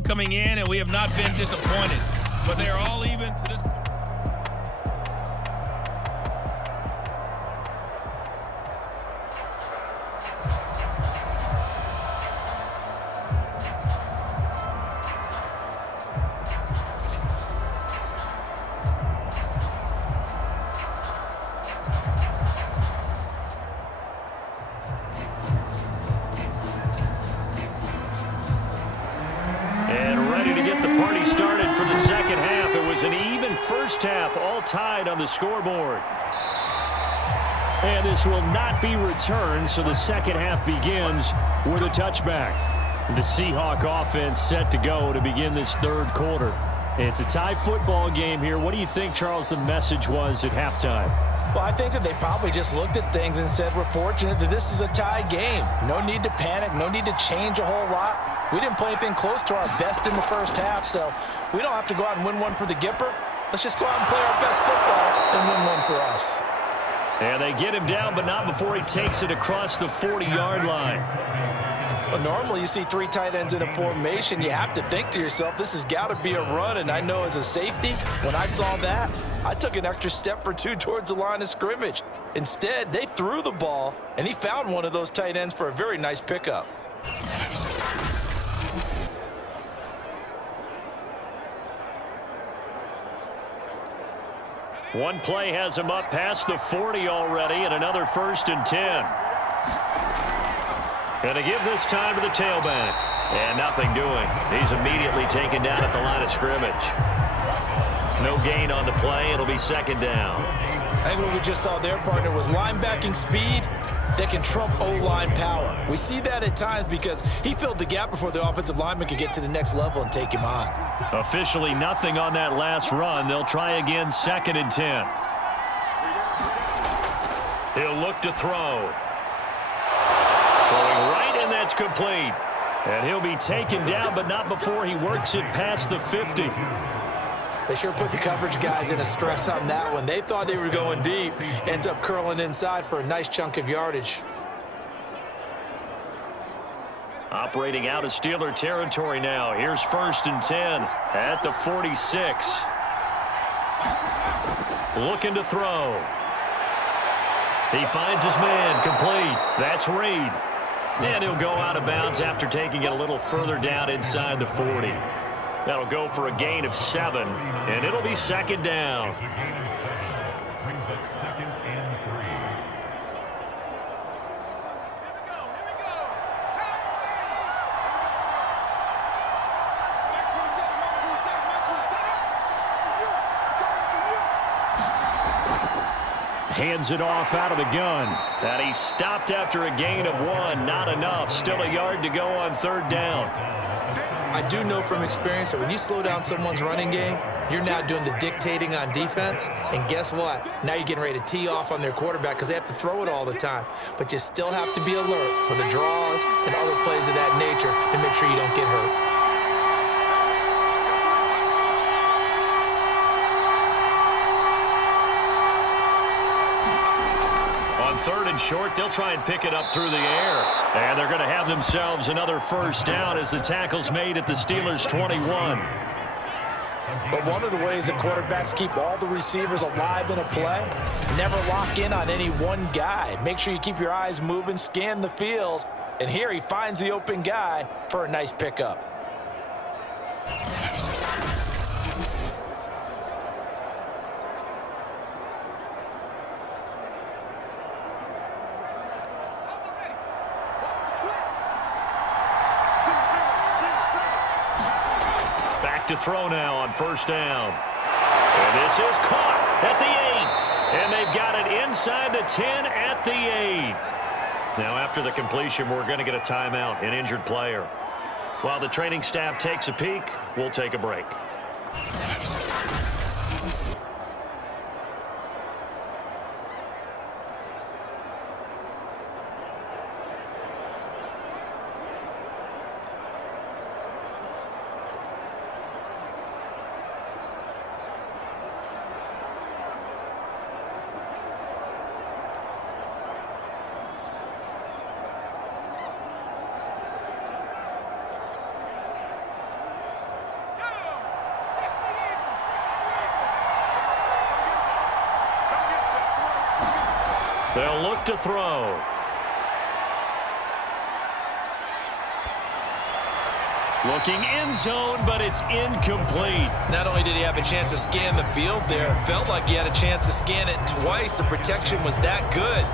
show coming in, and we have not been disappointed. But they are all even to this point. Started for the second half. It was an even first half, all tied on the scoreboard. And this will not be returned, so the second half begins with a touchback. The Seahawk offense set to go to begin this third quarter. It's a tie football game here. What do you think, Charles, the message was at halftime? Well, I think that they probably just looked at things and said, we're fortunate that this is a tie game. No need to panic, no need to change a whole lot. We didn't play anything close to our best in the first half, so we don't have to go out and win one for the Gipper. Let's just go out and play our best football and win one for us. And they get him down, but not before he takes it across the 40-yard line. Well, normally you see three tight ends in a formation. You have to think to yourself, this has got to be a run. And I know as a safety, when I saw that, I took an extra step or two towards the line of scrimmage. Instead, they threw the ball, and he found one of those tight ends for a very nice pickup. One play has him up past the 40 already, and another 1st and 10. Going to give this time to the tailback. And nothing doing. He's immediately taken down at the line of scrimmage. No gain on the play. It'll be second down. I think what we just saw there, partner, was linebacking speed that can trump O-line power. We see that at times because he filled the gap before the offensive lineman could get to the next level and take him on. Officially nothing on that last run. They'll try again, 2nd and 10. He'll look to throw. Throwing right, and that's complete. And he'll be taken down, but not before he works it past the 50. They sure put the coverage guys in a stress on that one. They thought they were going deep. Ends up curling inside for a nice chunk of yardage. Operating out of Steeler territory now. Here's 1st and 10 at the 46. Looking to throw. He finds his man, complete. That's Reed. And he'll go out of bounds after taking it a little further down inside the 40. That'll go for a gain of 7, and it'll be second down. Hands it off out of the gun. And he stopped after a gain of 1. Not enough. Still a yard to go on 3rd down. I do know from experience that when you slow down someone's running game, you're now doing the dictating on defense. And guess what? Now you're getting ready to tee off on their quarterback because they have to throw it all the time. But you still have to be alert for the draws and other plays of that nature to make sure you don't get hurt. On 3rd and short, they'll try and pick it up through the air. And they're going to have themselves another 1st down as the tackle's made at the Steelers' 21. But one of the ways that quarterbacks keep all the receivers alive in a play, never lock in on any one guy. Make sure you keep your eyes moving, scan the field. And here he finds the open guy for a nice pickup. To throw now on 1st down. And this is caught at the 8. And they've got it inside the 10 at the 8. Now after the completion, we're going to get a timeout, an injured player. While the training staff takes a peek, we'll take a break. They'll look to throw. Looking end zone, but it's incomplete. Not only did he have a chance to scan the field there, it felt like he had a chance to scan it twice. The protection was that good.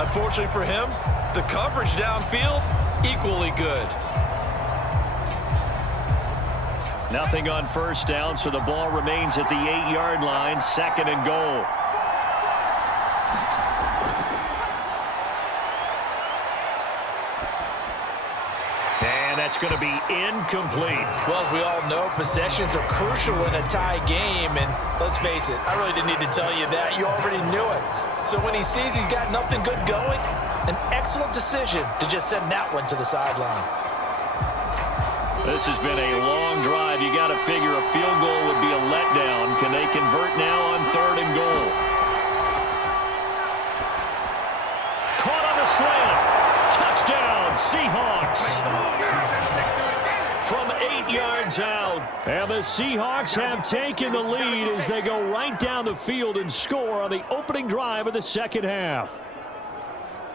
Unfortunately for him, the coverage downfield, equally good. Nothing on first down, so the ball remains at the 8-yard line, 2nd and goal. And that's going to be incomplete. Well, as we all know, possessions are crucial in a tie game, and let's face it, I really didn't need to tell you that. You already knew it. So when he sees he's got nothing good going, an excellent decision to just send that one to the sideline. This has been a long drive. You got to figure a field goal would be a letdown. Can they convert now on 3rd and goal? Caught on the slant. Touchdown, Seahawks. From 8 yards out. And the Seahawks have taken the lead as they go right down the field and score on the opening drive of the second half.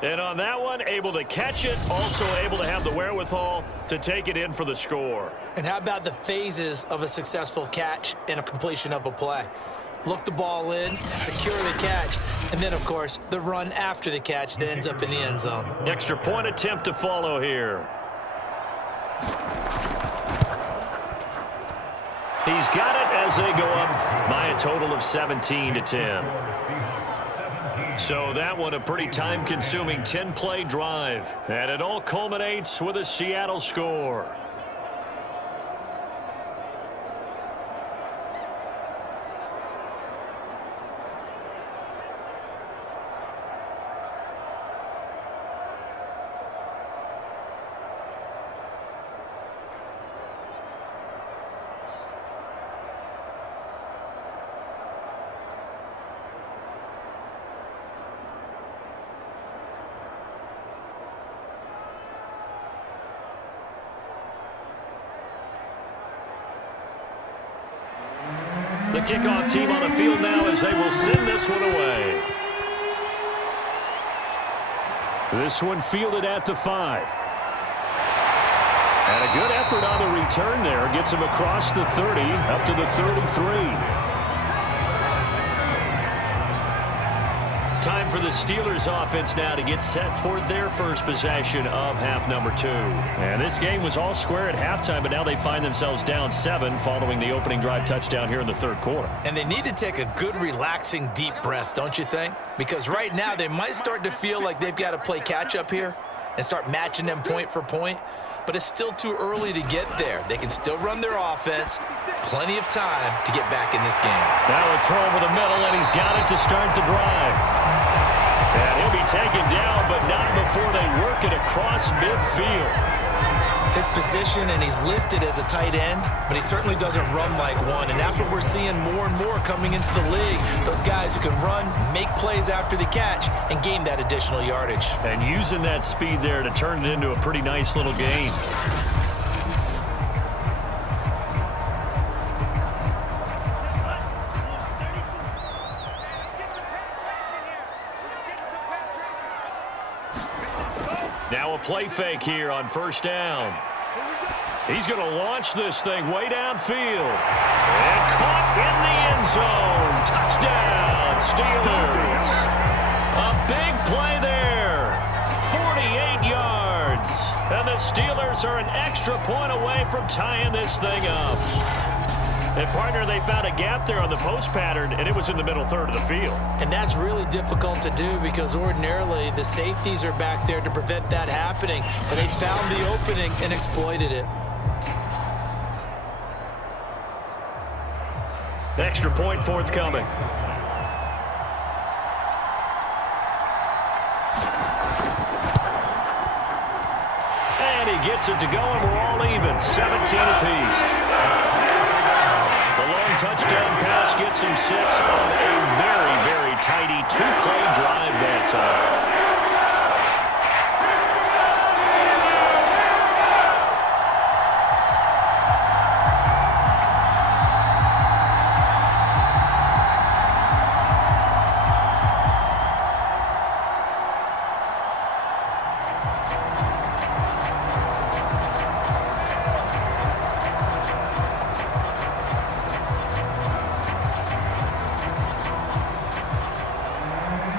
And on that one, able to catch it, also able to have the wherewithal to take it in for the score. And how about the phases of a successful catch and a completion of a play? Look the ball in, secure the catch, and then, of course, the run after the catch that ends up in the end zone. Extra point attempt to follow here. He's got it as they go up by a total of 17-10. So that one a pretty time-consuming 10-play drive. And it all culminates with a Seattle score. The kickoff team on the field now as they will send this one away. This one fielded at the 5. And a good effort on the return there. Gets him across the 30, up to the 33. Time for the Steelers offense now to get set for their first possession of half number 2. And this game was all square at halftime, but now they find themselves down 7 following the opening drive touchdown here in the 3rd quarter. And they need to take a good, relaxing, deep breath, don't you think? Because right now they might start to feel like they've got to play catch-up here and start matching them point for point. But it's still too early to get there. They can still run their offense. Plenty of time to get back in this game. Now a throw over the middle, and he's got it to start the drive. And he'll be taken down, but not before they work it across midfield. His position, and he's listed as a tight end, but he certainly doesn't run like one. And that's what we're seeing more and more coming into the league. Those guys who can run, make plays after the catch, and gain that additional yardage. And using that speed there to turn it into a pretty nice little gain. Now a play fake here on first down. He's going to launch this thing way downfield. And caught in the end zone. Touchdown, Steelers. A big play there. 48 yards. And the Steelers are an extra point away from tying this thing up. And, partner, they found a gap there on the post pattern, and it was in the middle third of the field. And that's really difficult to do because ordinarily the safeties are back there to prevent that happening. But they found the opening and exploited it. Extra point forthcoming. And he gets it to go, and we're all even, 17 apiece. The long touchdown pass gets him 6 on a very, very tidy 2-play drive that time.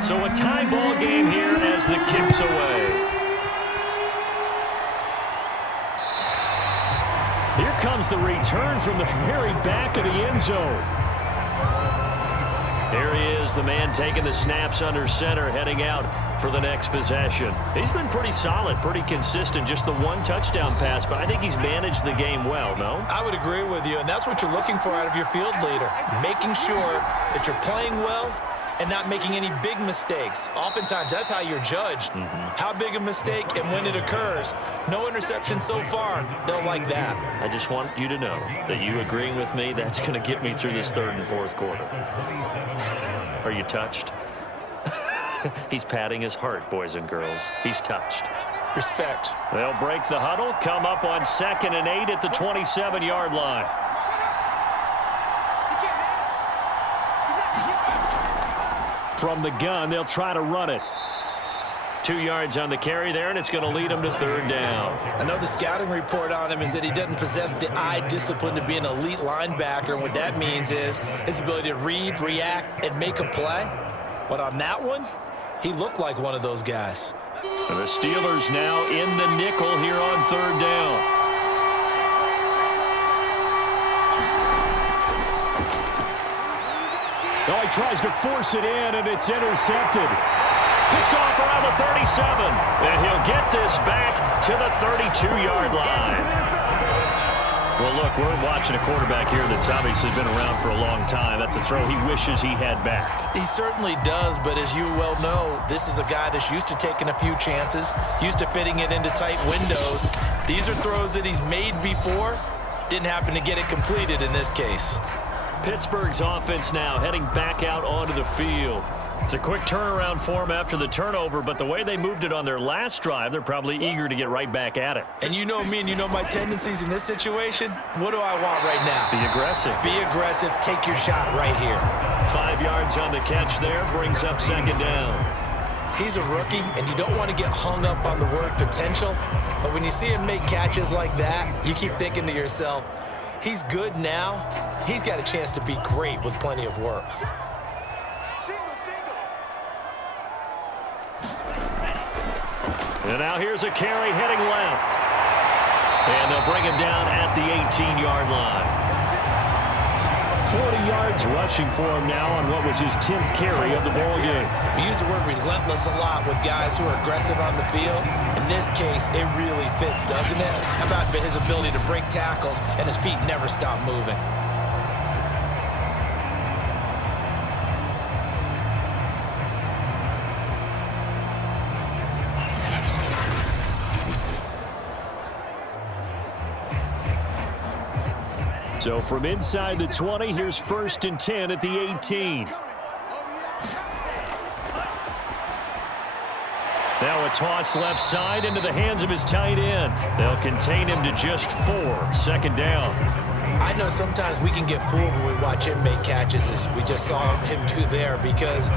So a tie ball game here as the kick's away. Here comes the return from the very back of the end zone. Here he is, the man taking the snaps under center, heading out for the next possession. He's been pretty solid, pretty consistent, just the one touchdown pass, but I think he's managed the game well, no? I would agree with you, and that's what you're looking for out of your field leader, making sure that you're playing well and not making any big mistakes. Oftentimes, that's how you're judged. How big a mistake and when it occurs. No interception so far. They'll like that. I just want you to know that you agreeing with me, that's going to get me through this third and fourth quarter. Are you touched? He's patting his heart, boys and girls. He's touched. Respect. They'll break the huddle, come up on 2nd and 8 at the 27-yard line. From the gun, they'll try to run it. 2 yards on the carry there, and it's going to lead him to third down. I know the scouting report on him is that he doesn't possess the eye discipline to be an elite linebacker, and what that means is his ability to read, react, and make a play. But on that one, he looked like one of those guys. And the Steelers now in the nickel here on third down. Oh, he tries to force it in, and it's intercepted. Picked off around the 37, and he'll get this back to the 32-yard line. Well, look, we're watching a quarterback here that's obviously been around for a long time. That's a throw he wishes he had back. He certainly does, but as you well know, this is a guy that's used to taking a few chances, used to fitting it into tight windows. These are throws that he's made before. Didn't happen to get it completed in this case. Pittsburgh's offense now heading back out onto the field. It's a quick turnaround for them after the turnover, but the way they moved it on their last drive, they're probably eager to get right back at it. And you know me and you know my tendencies in this situation. What do I want right now? Be aggressive. Be aggressive. Take your shot right here. 5 yards on the catch there, brings up second down. He's a rookie, and you don't want to get hung up on the word potential, but when you see him make catches like that, you keep thinking to yourself, he's good now. He's got a chance to be great with plenty of work. And now here's a carry heading left. And they'll bring him down at the 18-yard line. 40 yards rushing for him now on what was his 10th carry of the ball game. We use the word relentless a lot with guys who are aggressive on the field. In this case, it really fits, doesn't it? How about his ability to break tackles and his feet never stop moving? So from inside the 20, here's 1st and 10 at the 18. Now a toss left side into the hands of his tight end. They'll contain him to just 4, second down. I know sometimes we can get fooled when we watch him make catches, as we just saw him do there, because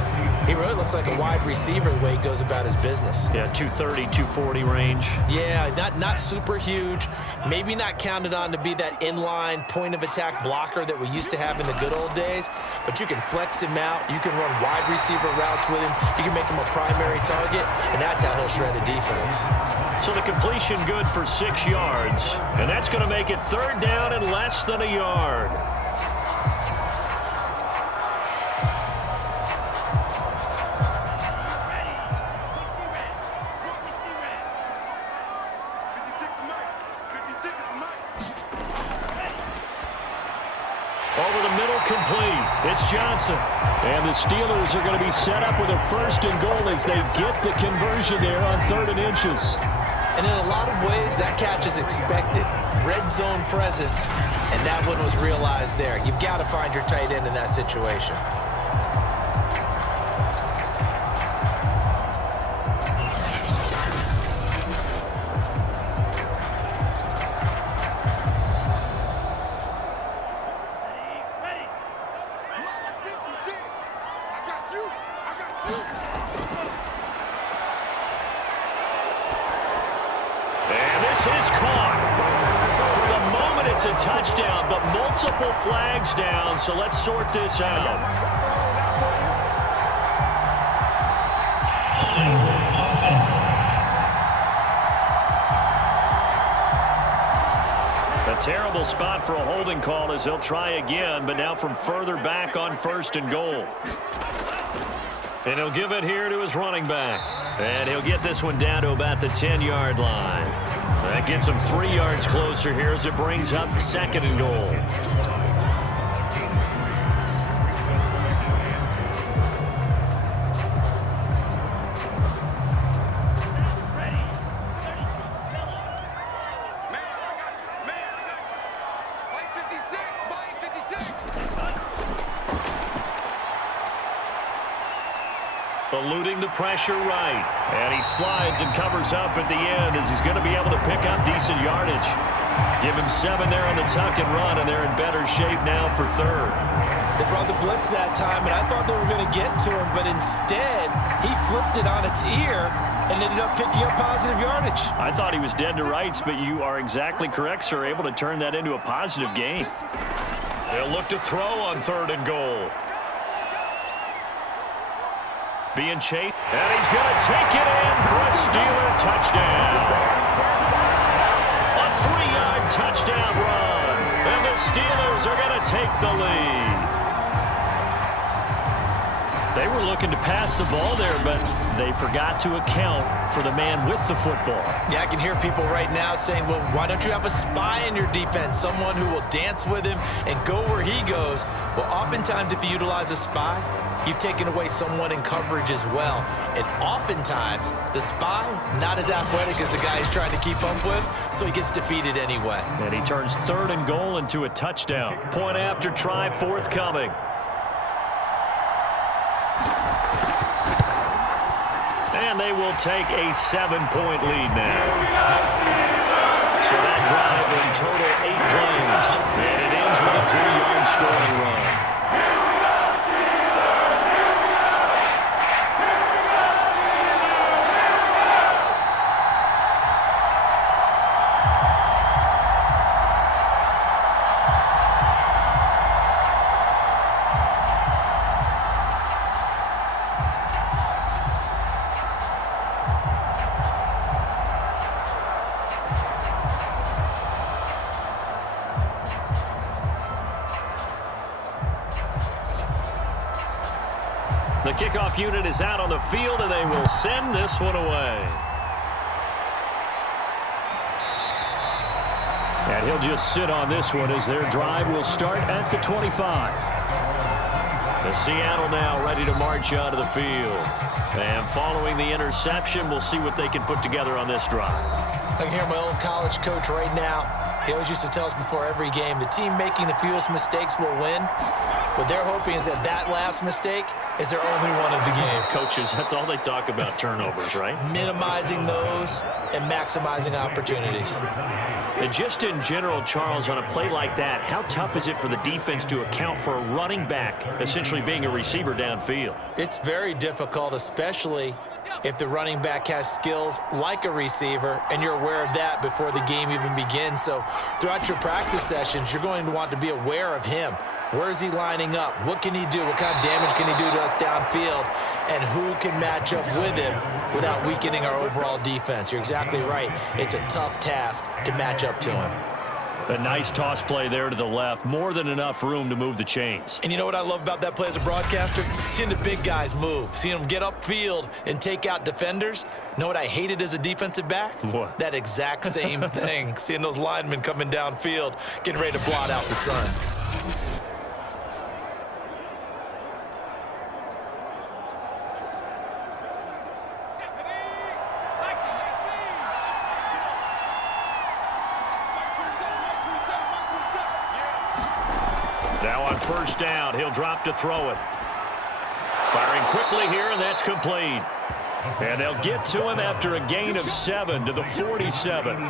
he really looks like a wide receiver the way he goes about his business. Yeah, 230, 240 range. Yeah, not super huge. Maybe not counted on to be that inline point-of-attack blocker that we used to have in the good old days, but you can flex him out. You can run wide receiver routes with him. You can make him a primary target, and that's how he'll shred a defense. So the completion good for 6 yards, and that's going to make it third down and less than a yard. Over the middle, complete. It's Johnson. And the Steelers are going to be set up with a 1st and goal as they get the conversion there on 3rd and inches. And in a lot of ways, that catch is expected. Red zone presence, and that one was realized there. You've got to find your tight end in that situation. Is caught. For the moment, it's a touchdown, but multiple flags down, so let's sort this out. A terrible spot for a holding call as he'll try again, but now from further back on 1st and goal. And he'll give it here to his running back. And he'll get this one down to about the 10-yard line. That gets him 3 yards closer here as it brings up 2nd and goal. Eluding the pressure right. And he slides and covers up at the end as he's going to be able to pick up decent yardage. Give him 7 there on the tuck and run, and they're in better shape now for 3rd. They brought the blitz that time, and I thought they were going to get to him, but instead he flipped it on its ear and ended up picking up positive yardage. I thought he was dead to rights, but you are exactly correct, sir, able to turn that into a positive gain. They'll look to throw on 3rd and goal. Being chased, and he's going to take it in for a Steeler touchdown. A 3-yard touchdown run, and the Steelers are going to take the lead. They were looking to pass the ball there, but they forgot to account for the man with the football. Yeah, I can hear people right now saying, well, why don't you have a spy in your defense, someone who will dance with him and go where he goes? Well, oftentimes if you utilize a spy, you've taken away someone in coverage as well. And oftentimes, the spy, not as athletic as the guy he's trying to keep up with, so he gets defeated anyway. And he turns 3rd and goal into a touchdown. Point after try forthcoming. And they will take a 7-point lead now. So that drive in total 8 plays. And it ends with a 3-yard scoring run. The kickoff unit is out on the field, and they will send this one away. And he'll just sit on this one as their drive will start at the 25. The Seattle now ready to march out of the field. And following the interception, we'll see what they can put together on this drive. I can hear my old college coach right now. He always used to tell us before every game, the team making the fewest mistakes will win. What they're hoping is that that last mistake is their only one of the game. Coaches, that's all they talk about, turnovers, right? Minimizing those and maximizing opportunities. And just in general, Charles, on a play like that, how tough is it for the defense to account for a running back essentially being a receiver downfield? It's very difficult, especially if the running back has skills like a receiver and you're aware of that before the game even begins. So throughout your practice sessions, you're going to want to be aware of him. Where is he lining up? What can he do? What kind of damage can he do to us downfield? And who can match up with him without weakening our overall defense? You're exactly right. It's a tough task to match up to him. A nice toss play there to the left. More than enough room to move the chains. And you know what I love about that play as a broadcaster? Seeing the big guys move. Seeing them get upfield and take out defenders. You know what I hated as a defensive back? What? That exact same thing. Seeing those linemen coming downfield, getting ready to blot out the sun. Now on first down, he'll drop to throw it. Firing quickly here, and that's complete. And they'll get to him after a gain of 7 to the 47.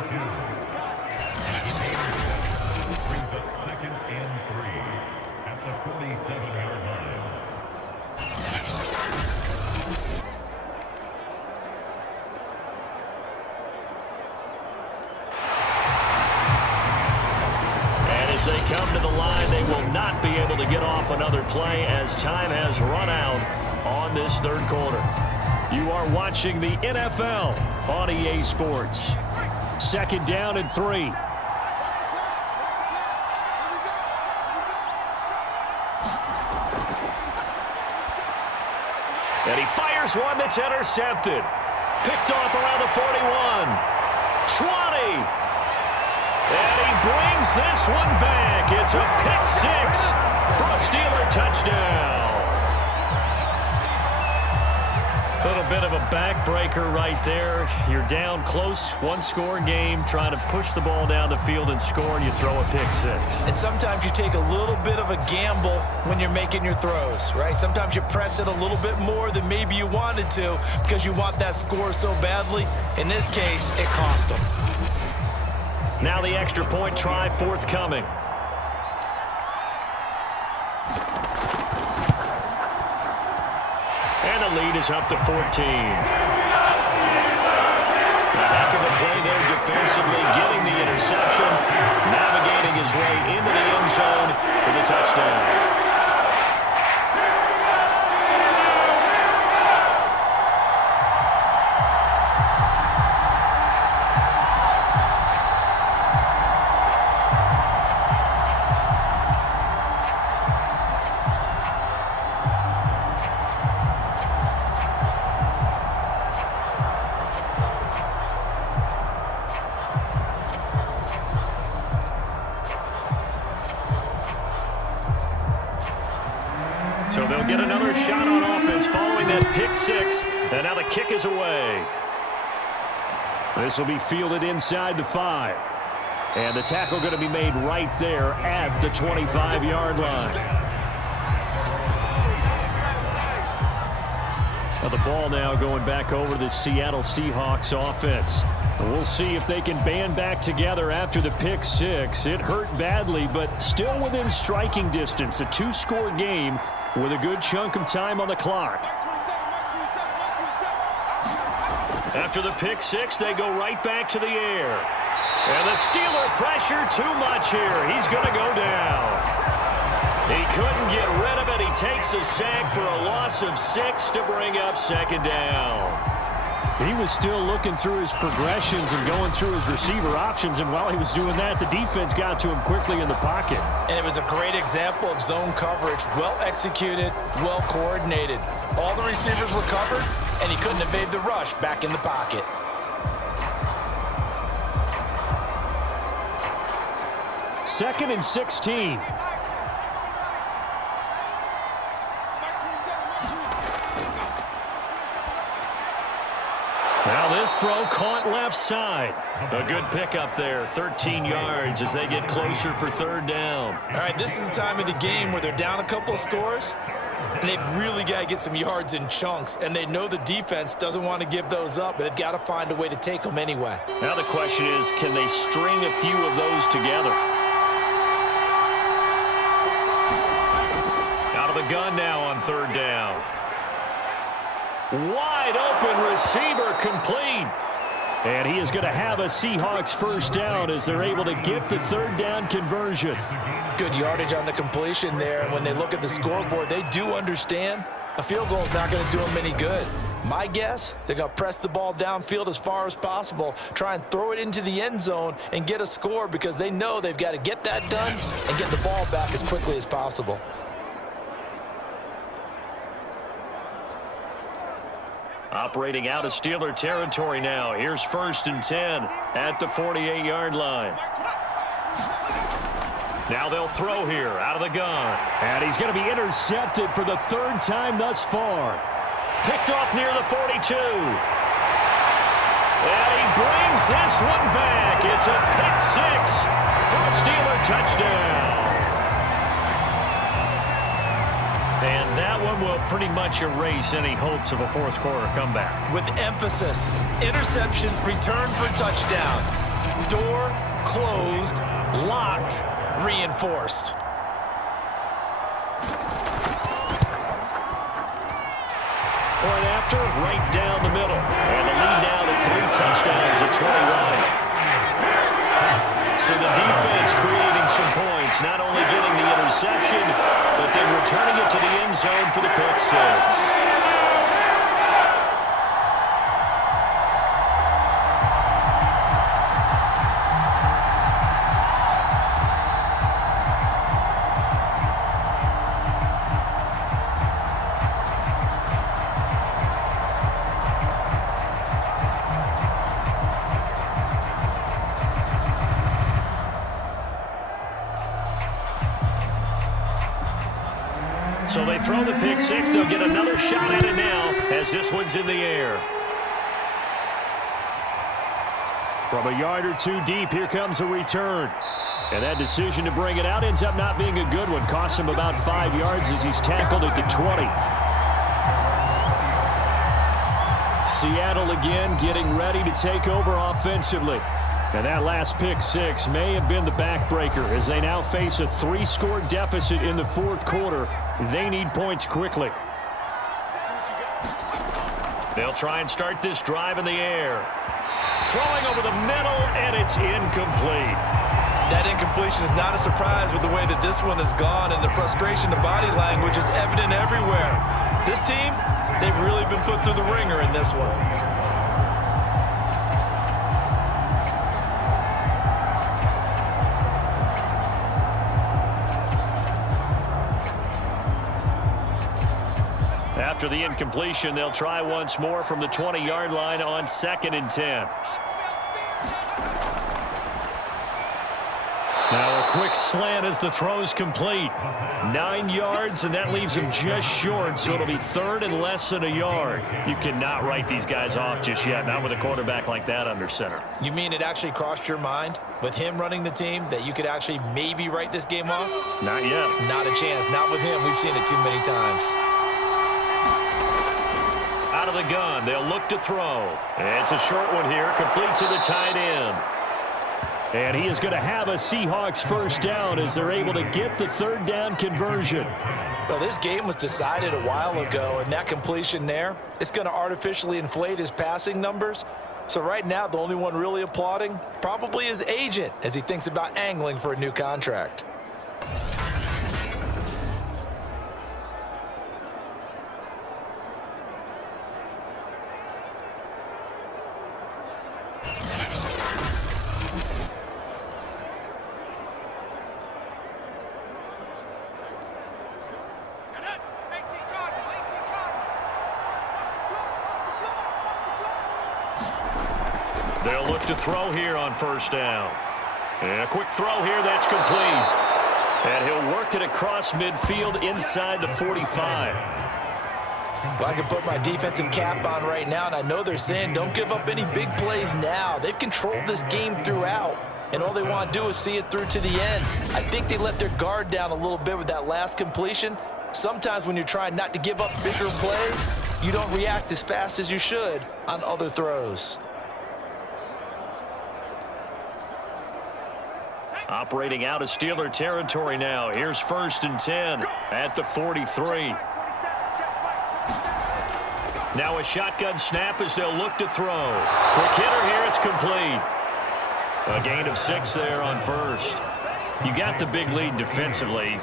They come to the line. They will not be able to get off another play as time has run out on this third quarter. You are watching the NFL on EA Sports. 2nd down and 3. And he fires one that's intercepted. Picked off around the 41. 20. And he brings this one back. It's a pick 6 for a Steeler touchdown. A little bit of a backbreaker right there. You're down close, one-score game, trying to push the ball down the field and score, and you throw a pick 6. And sometimes you take a little bit of a gamble when you're making your throws, right? Sometimes you press it a little bit more than maybe you wanted to because you want that score so badly. In this case, it cost them. Now the extra point try forthcoming. And the lead is up to 14. A heck of a play there defensively, getting the interception, navigating his way into the end zone for the touchdown. So they'll get another shot on offense following that pick 6. And now the kick is away. This will be fielded inside the 5. And the tackle going to be made right there at the 25-yard line. Now the ball now going back over to the Seattle Seahawks offense. We'll see if they can band back together after the pick 6. It hurt badly, but still within striking distance. A 2-score game with a good chunk of time on the clock. After the pick 6, they go right back to the air. And the Steeler pressure too much here. He's going to go down. He couldn't get rid of it. He takes a sack for a loss of 6 to bring up 2nd down. He was still looking through his progressions and going through his receiver options, and while he was doing that, the defense got to him quickly in the pocket. And it was a great example of zone coverage, well executed, well coordinated. All the receivers were covered, and he couldn't evade the rush back in the pocket. Second and 16. Now this throw caught left side. A good pickup there, 13 yards as they get closer for 3rd down. All right, this is the time of the game where they're down a couple of scores, and they've really got to get some yards in chunks, and they know the defense doesn't want to give those up, but they've got to find a way to take them anyway. Now the question is, can they string a few of those together? Out of the gun now on 3rd down. Wide open receiver complete. And he is going to have a Seahawks 1st down as they're able to get the 3rd down conversion. Good yardage on the completion there. And when they look at the scoreboard, they do understand a field goal is not going to do them any good. My guess, they're going to press the ball downfield as far as possible, try and throw it into the end zone and get a score because they know they've got to get that done and get the ball back as quickly as possible. Operating out of Steeler territory now. Here's 1st and 10 at the 48-yard line. Now they'll throw here out of the gun. And he's going to be intercepted for the 3rd time thus far. Picked off near the 42. And he brings this one back. It's a pick 6 for a Steeler touchdown. And that one will pretty much erase any hopes of a 4th quarter comeback. With emphasis, interception, return for touchdown. Door closed, locked, reinforced. Point after, right down the middle. And the lead now to 3 touchdowns at 21. So the defense creating some points, not only getting the interception, but then returning it to the end zone for the pick 6. So they throw the pick six. They'll get another shot at it now as this one's in the air. From a yard or two deep, here comes a return. And that decision to bring it out ends up not being a good one. Costs him about 5 yards as he's tackled at the 20. Seattle again getting ready to take over offensively. And that last pick six may have been the backbreaker as they now face a 3-score deficit in the fourth quarter. They need points quickly. They'll try and start this drive in the air. Throwing over the middle, and it's incomplete. That incompletion is not a surprise with the way that this one has gone, and the frustration, the body language is evident everywhere. This team, they've really been put through the ringer in this one. After the incompletion, they'll try once more from the 20-yard line on 2nd and 10. Now a quick slant as the throw's complete. 9 yards, and that leaves him just short, so it'll be 3rd and less than a yard. You cannot write these guys off just yet, not with a quarterback like that under center. You mean it actually crossed your mind with him running the team that you could actually maybe write this game off? Not yet. Not a chance. Not with him. We've seen it too many times. Out of the gun, they'll look to throw. It's a short one here, complete to the tight end. And he is going to have a Seahawks first down as they're able to get the 3rd down conversion. Well, this game was decided a while ago, and that completion there, it's going to artificially inflate his passing numbers. So right now, the only one really applauding probably his agent as he thinks about angling for a new contract. They'll look to throw here on 1st down. And a quick throw here, that's complete. And he'll work it across midfield inside the 45. Well, I can put my defensive cap on right now, and I know they're saying don't give up any big plays now. They've controlled this game throughout, and all they want to do is see it through to the end. I think they let their guard down a little bit with that last completion. Sometimes when you're trying not to give up bigger plays, you don't react as fast as you should on other throws. Operating out of Steeler territory now. Here's 1st and 10 at the 43. Now a shotgun snap as they'll look to throw. Quick hitter here, it's complete. A gain of 6 there on 1st. You got the big lead defensively.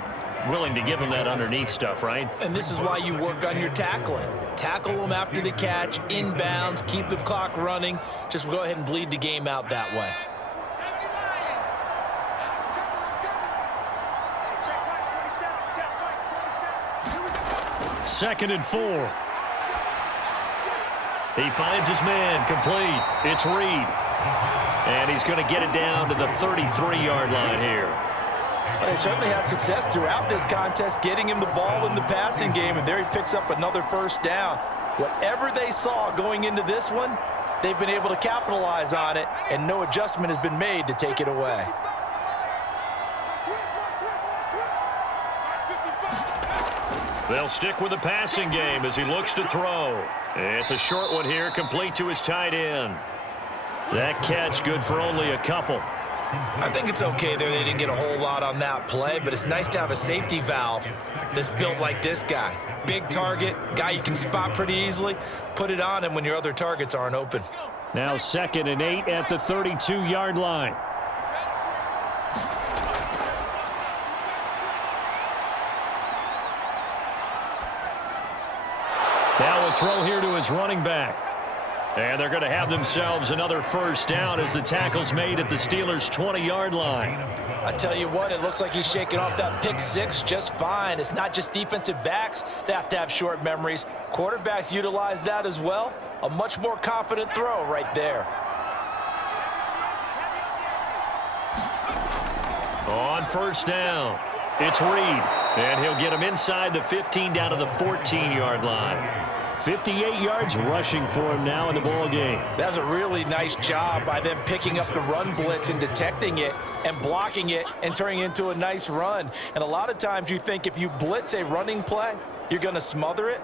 Willing to give them that underneath stuff, right? And this is why you work on your tackling. Tackle them after the catch, inbounds, keep the clock running. Just go ahead and bleed the game out that way. 2nd and 4. He finds his man, complete. It's Reed. And he's going to get it down to the 33-yard line here. Well, they certainly had success throughout this contest, getting him the ball in the passing game, and there he picks up another 1st down. Whatever they saw going into this one, they've been able to capitalize on it, and no adjustment has been made to take it away. They'll stick with the passing game as he looks to throw. It's a short one here, complete to his tight end. That catch good for only a couple. I think it's okay there. They didn't get a whole lot on that play, but it's nice to have a safety valve that's built like this guy. Big target, guy you can spot pretty easily. Put it on him when your other targets aren't open. Now 2nd and 8 at the 32-yard line. Now a throw here to his running back. And they're going to have themselves another 1st down as the tackle's made at the Steelers' 20-yard line. I tell you what, it looks like he's shaking off that pick six just fine. It's not just defensive backs that have to have short memories. Quarterbacks utilize that as well. A much more confident throw right there. On 1st down. It's Reed, and he'll get him inside the 15 down to the 14-yard line. 58 yards rushing for him now in the ball game. That's a really nice job by them picking up the run blitz and detecting it and blocking it and turning it into a nice run. And a lot of times you think if you blitz a running play, you're going to smother it.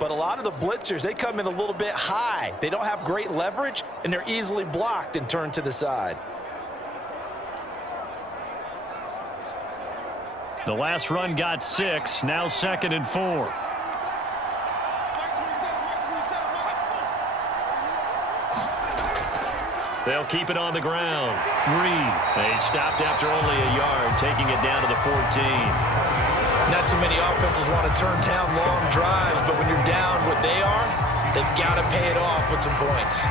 But a lot of the blitzers, they come in a little bit high. They don't have great leverage, and they're easily blocked and turned to the side. The last run got 6, now 2nd and 4. They'll keep it on the ground. Reed. They stopped after only a yard, taking it down to the 14. Not too many offenses want to turn down long drives, but when you're down what they are, they've got to pay it off with some points.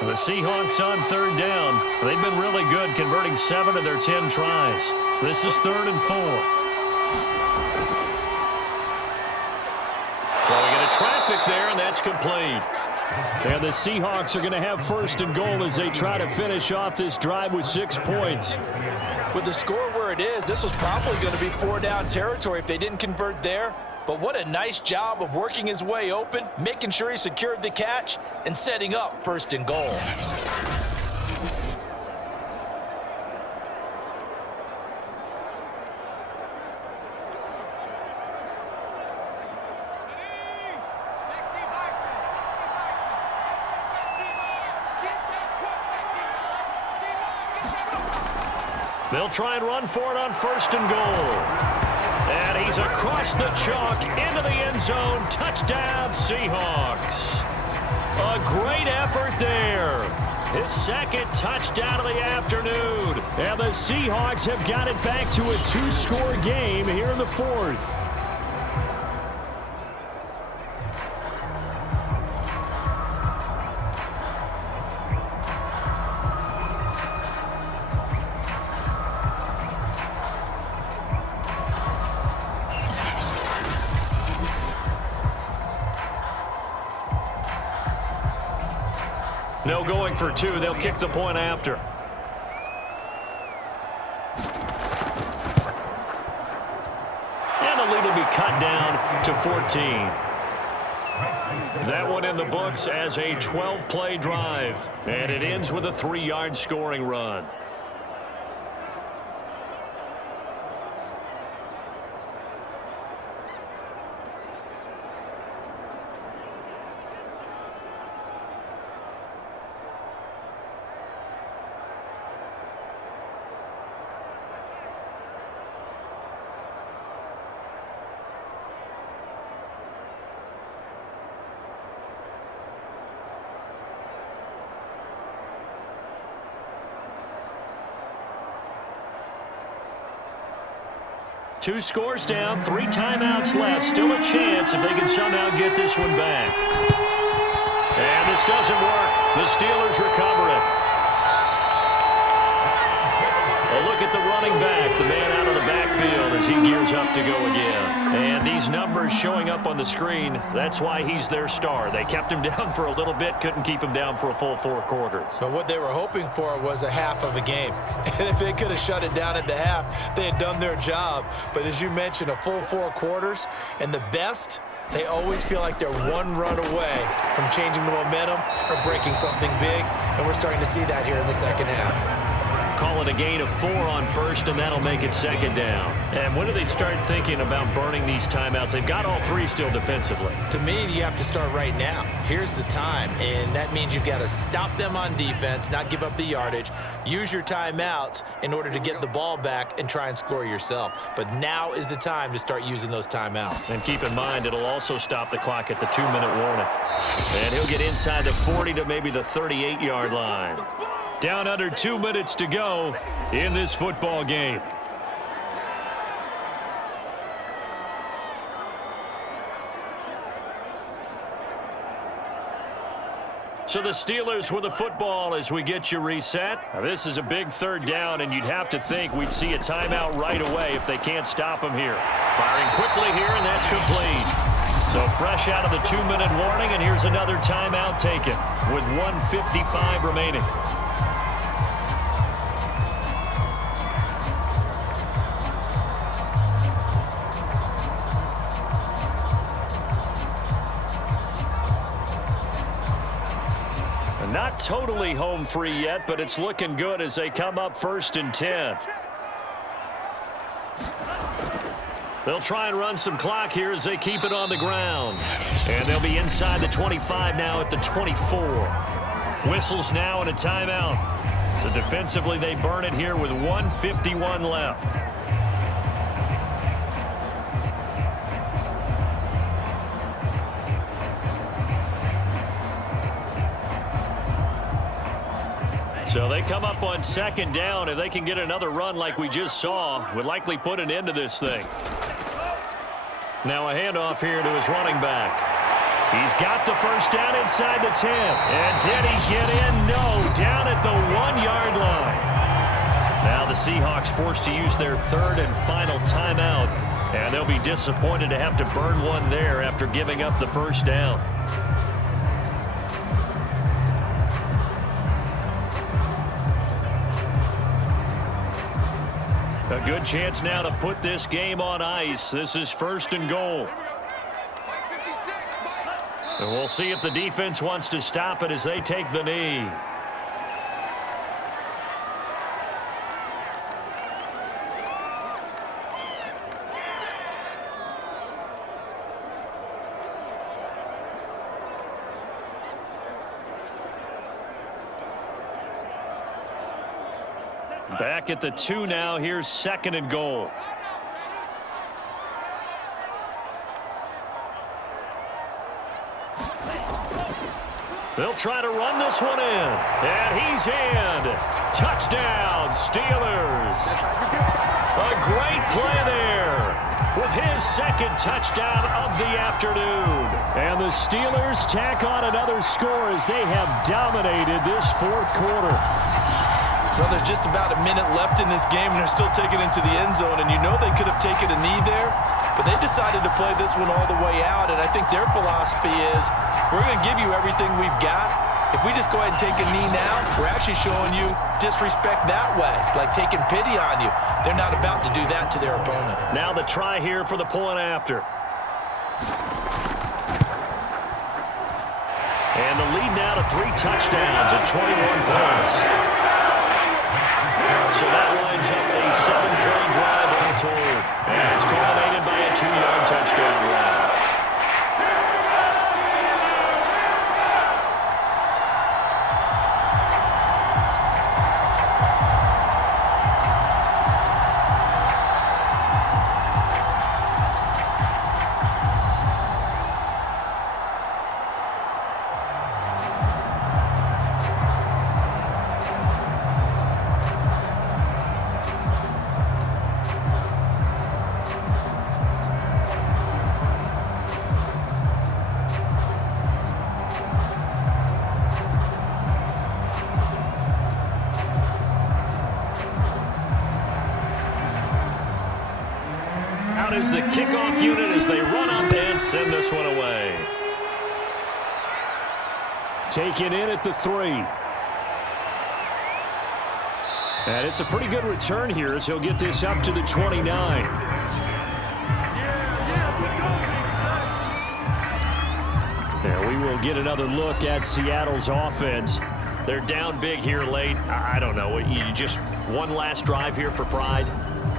The Seahawks on 3rd down. They've been really good, converting 7 of their 10 tries. This is 3rd and 4. So we get a traffic there, and that's complete. And the Seahawks are going to have 1st and goal as they try to finish off this drive with 6 points. With the score where it is, this was probably going to be 4-down territory if they didn't convert there. But what a nice job of working his way open, making sure he secured the catch, and setting up 1st and goal. They'll try and run for it on 1st and goal. And he's across the chalk into the end zone. Touchdown, Seahawks. A great effort there. His 2nd touchdown of the afternoon. And the Seahawks have got it back to a 2-score game here in the 4th. No going for 2. They'll kick the point after. And the lead will be cut down to 14. That one in the books as a 12-play drive. And it ends with a 3-yard scoring run. Two scores down, 3 timeouts left. Still a chance if they can somehow get this one back. And this doesn't work. The Steelers recover it. A look at the running back, the man out of the backfield as he gears up to go again. And these numbers showing up on the screen, that's why he's their star. They kept him down for a little bit, couldn't keep him down for a full 4 quarters. But what they were hoping for was a half of a game. And if they could have shut it down at the half, they had done their job. But as you mentioned, a full 4 quarters, and the best, they always feel like they're 1 run away from changing the momentum or breaking something big. And we're starting to see that here in the second half. Call it a gain of 4 on 1st, and that'll make it 2nd down. And when do they start thinking about burning these timeouts? They've got all 3 still defensively. To me, you have to start right now. Here's the time, and that means you've got to stop them on defense, not give up the yardage, use your timeouts in order to get the ball back and try and score yourself. But now is the time to start using those timeouts. And keep in mind, it'll also stop the clock at the 2-minute warning. And he'll get inside the 40 to maybe the 38-yard line. Down under 2 minutes to go in this football game. So the Steelers with the football as we get you reset. Now, this is a big 3rd down, and you'd have to think we'd see a timeout right away if they can't stop them here. Firing quickly here, and that's complete. So fresh out of the 2-minute warning, and here's another timeout taken with 1:55 remaining. Not totally home free yet, but it's looking good as they come up 1st and 10. They'll try and run some clock here as they keep it on the ground. And they'll be inside the 25 now at the 24. Whistles now and a timeout. So defensively, they burn it here with 1:51 left. So they come up on 2nd down. If they can get another run like we just saw, would likely put an end to this thing. Now a handoff here to his running back. He's got the first down inside the 10. And did he get in? No, down at the 1-yard line. Now the Seahawks forced to use their 3rd and final timeout. And they'll be disappointed to have to burn one there after giving up the first down. A good chance now to put this game on ice. This is 1st and goal. And we'll see if the defense wants to stop it as they take the knee. Back at the 2 now. Here's 2nd and goal. They'll try to run this one in. And he's in. Touchdown, Steelers. A great play there with his 2nd touchdown of the afternoon. And the Steelers tack on another score as they have dominated this 4th quarter. Well, there's just about a minute left in this game, and they're still taking it into the end zone. And you know they could have taken a knee there, but they decided to play this one all the way out. And I think their philosophy is, we're going to give you everything we've got. If we just go ahead and take a knee now, we're actually showing you disrespect that way, like taking pity on you. They're not about to do that to their opponent. Now the try here for the point after. And the lead now to 3 touchdowns at 21 points. So that lines up a 7-play drive all told. And it's culminated by a 2-yard touchdown run. Is the kickoff unit as they run up and send this one away. Taken in at the 3. And it's a pretty good return here as he'll get this up to the 29. Now we will get another look at Seattle's offense. They're down big here late. I don't know. You just one last drive here for pride?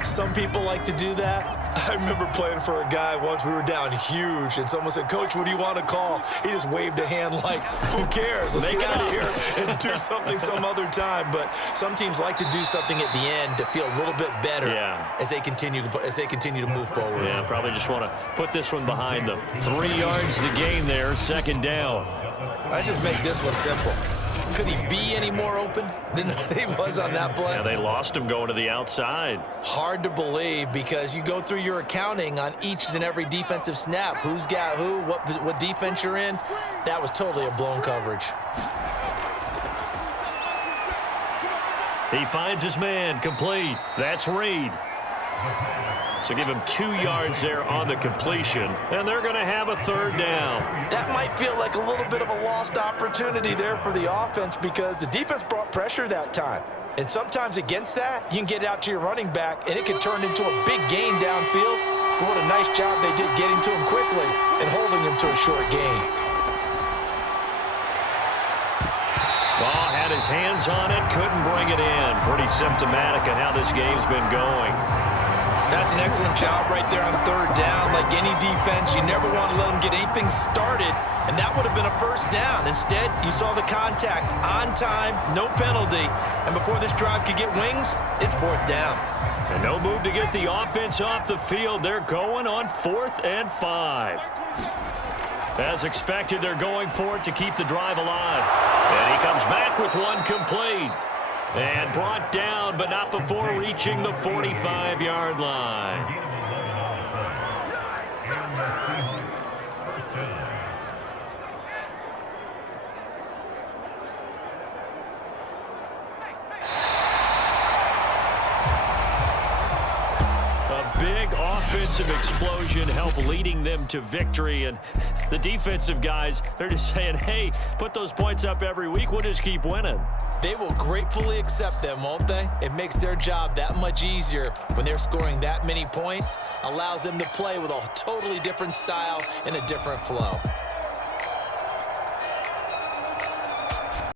Some people like to do that. I remember playing for a guy once. We were down huge, and someone said, "Coach, what do you want to call?" He just waved a hand like, "Who cares? Let's get out of here and do something some other time." But some teams like to do something at the end to feel a little bit better as they continue to move forward. Yeah, probably just want to put this one behind them. 3 yards the gain there, 2nd down. Let's just make this one simple. Could he be any more open than he was on that play? Yeah, they lost him going to the outside. Hard to believe because you go through your accounting on each and every defensive snap. Who's got who, what defense you're in. That was totally a blown coverage. He finds his man complete. That's Reed. So give him 2 yards there on the completion, and they're going to have a 3rd down. That might feel like a little bit of a lost opportunity there for the offense because the defense brought pressure that time. And sometimes against that, you can get out to your running back, and it can turn into a big gain downfield. But what a nice job they did getting to him quickly and holding him to a short gain. Ball had his hands on it, couldn't bring it in. Pretty symptomatic of how this game's been going. That's an excellent job right there on 3rd down. Like any defense, you never want to let them get anything started, and that would have been a 1st down. Instead, you saw the contact on time, no penalty, and before this drive could get wings, it's 4th down. And no move to get the offense off the field. They're going on 4th and 5. As expected, they're going for it to keep the drive alive. And he comes back with one complete. And brought down, but not before reaching the 45-yard line. Big offensive explosion helped leading them to victory, and the defensive guys, they're just saying, hey, put those points up every week, we'll just keep winning. They will gratefully accept them, won't they? It makes their job that much easier when they're scoring that many points, allows them to play with a totally different style and a different flow.